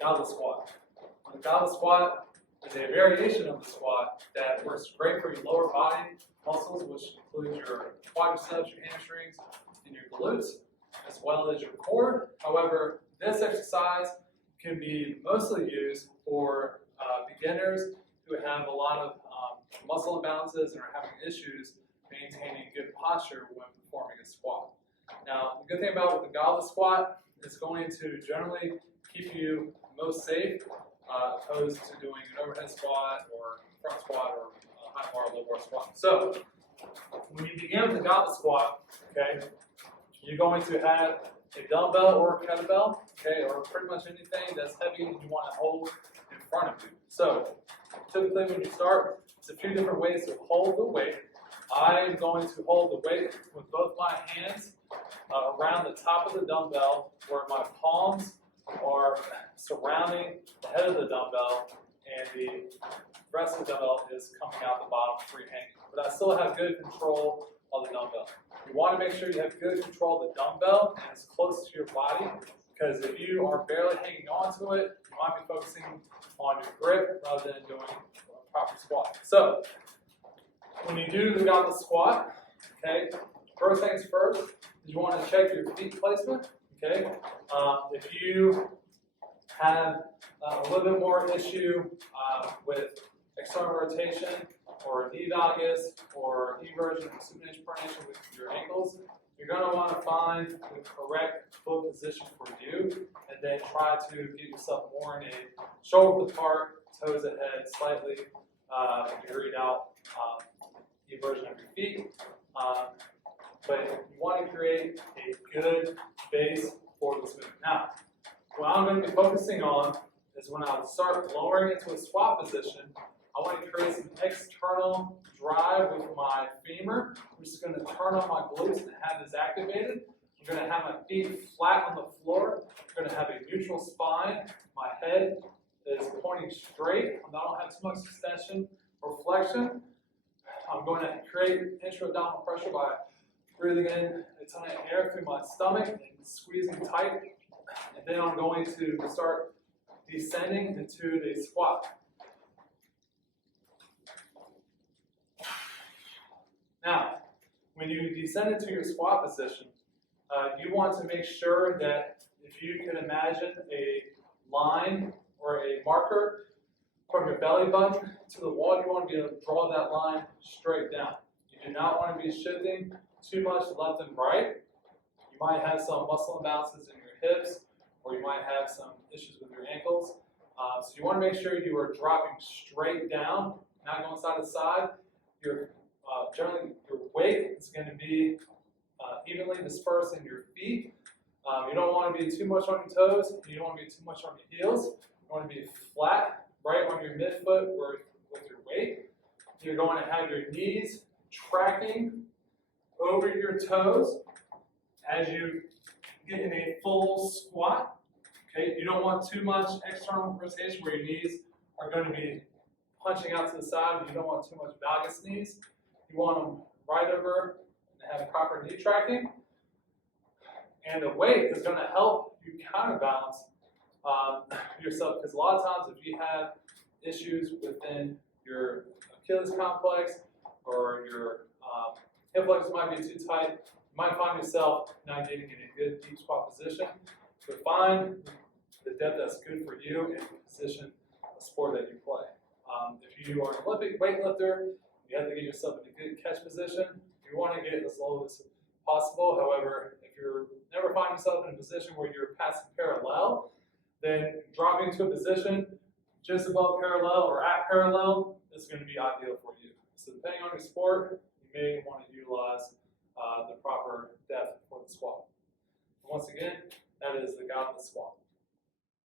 Goblet squat. The goblet squat is a variation of the squat that works great for your lower body muscles, which includes your quadriceps, your hamstrings, and your glutes, as well as your core. However, this exercise can be mostly used for beginners who have a lot of muscle imbalances and are having issues maintaining good posture when performing a squat. Now, the good thing about with the goblet squat is going to generally keep you most safe opposed to doing an overhead squat or front squat or high bar, low bar squat. So, when you begin with the goblet squat, okay, you're going to have a dumbbell or a kettlebell, okay, or pretty much anything that's heavy you want to hold in front of you. So, typically when you start, there's a few different ways to hold the weight. I'm going to hold the weight with both my hands around the top of the dumbbell, where my palms are surrounding the head of the dumbbell, and the rest of the dumbbell is coming out the bottom free hanging. But I still have good control of the dumbbell. You want to make sure you have good control of the dumbbell and it's close to your body, because if you are barely hanging on to it, you might be focusing on your grip rather than doing a proper squat. So, when you do the goblet squat, okay, first things first, you want to check your feet placement, okay? If you have a little bit more issue with external rotation or knee valgus or eversion or supination pronation with your ankles, you're going to want to find the correct foot position for you and then try to get yourself more in a shoulder width apart, toes ahead slightly, carried out eversion of your feet. But you want to create a good base for this movement. Now, what I'm going to be focusing on is when I start lowering into a squat position, I want to create some external drive with my femur. I'm just going to turn on my glutes and have this activated. I'm going to have my feet flat on the floor. I'm going to have a neutral spine. My head is pointing straight. I don't have too much extension or flexion. I'm going to create intra-abdominal pressure by breathing in a ton of air through my stomach and squeezing tight. And then I'm going to start descending into the squat. Now, when you descend into your squat position, you want to make sure that if you can imagine a line or a marker from your belly button to the wall, you want to be able to draw that line straight down. You do not want to be shifting too much left and right. You might have some muscle imbalances in your hips, or you might have some issues with your ankles. So you want to make sure you are dropping straight down, not going side to side. Generally, your weight is going to be evenly dispersed in your feet. You don't want to be too much on your toes. You don't want to be too much on your heels. You want to be flat, right on your midfoot with your weight. You're going to have your knees tracking over your toes as you get in a full squat. Okay, you don't want too much external rotation where your knees are going to be punching out to the side. You don't want too much valgus knees. You want them right over and have proper knee tracking. And the weight is going to help you counterbalance yourself, because a lot of times if you have issues within your Achilles complex or your hip flexors might be too tight, you might find yourself not getting in a good deep squat position. So find the depth that's good for you and position a sport that you play. If you are an Olympic weightlifter, you have to get yourself in a good catch position. You want to get as low as possible. However, if you never find yourself in a position where you're passing parallel, then dropping to a position just above parallel or at parallel is going to be ideal for you. So depending on your sport, you may want to utilize the proper depth for the squat. And once again, that is the Goblet Squat.